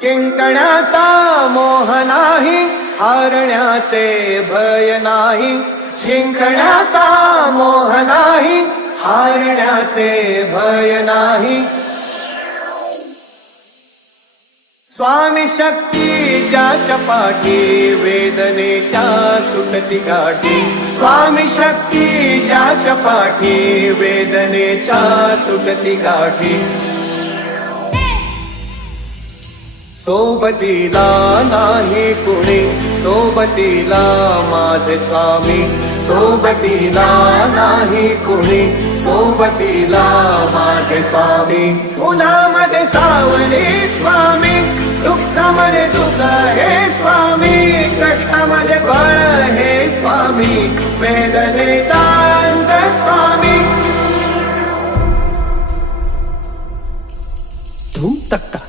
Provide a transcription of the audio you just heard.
चिंकण्याचा मोह नाही हारण्याचे भय नाही जिंकण्याचा मोह नाही हारण्याचे भय नाही स्वामी शक्तीच्या पाठी वेदनेच्या सुटती गाठी स्वामी शक्तीच्या पाठी वेदनेच्या सुटती गाठी सोबती ला नाही कुणी सोबती ला माझे स्वामी सोबती ला नाही कुणी सोबती ला माझे स्वामी उन्हामध्ये सावले स्वामी दुःखामध्ये सुख हे स्वामी कष्टामध्ये बळ हे स्वामी वेदनेतांत स्वामी तक्का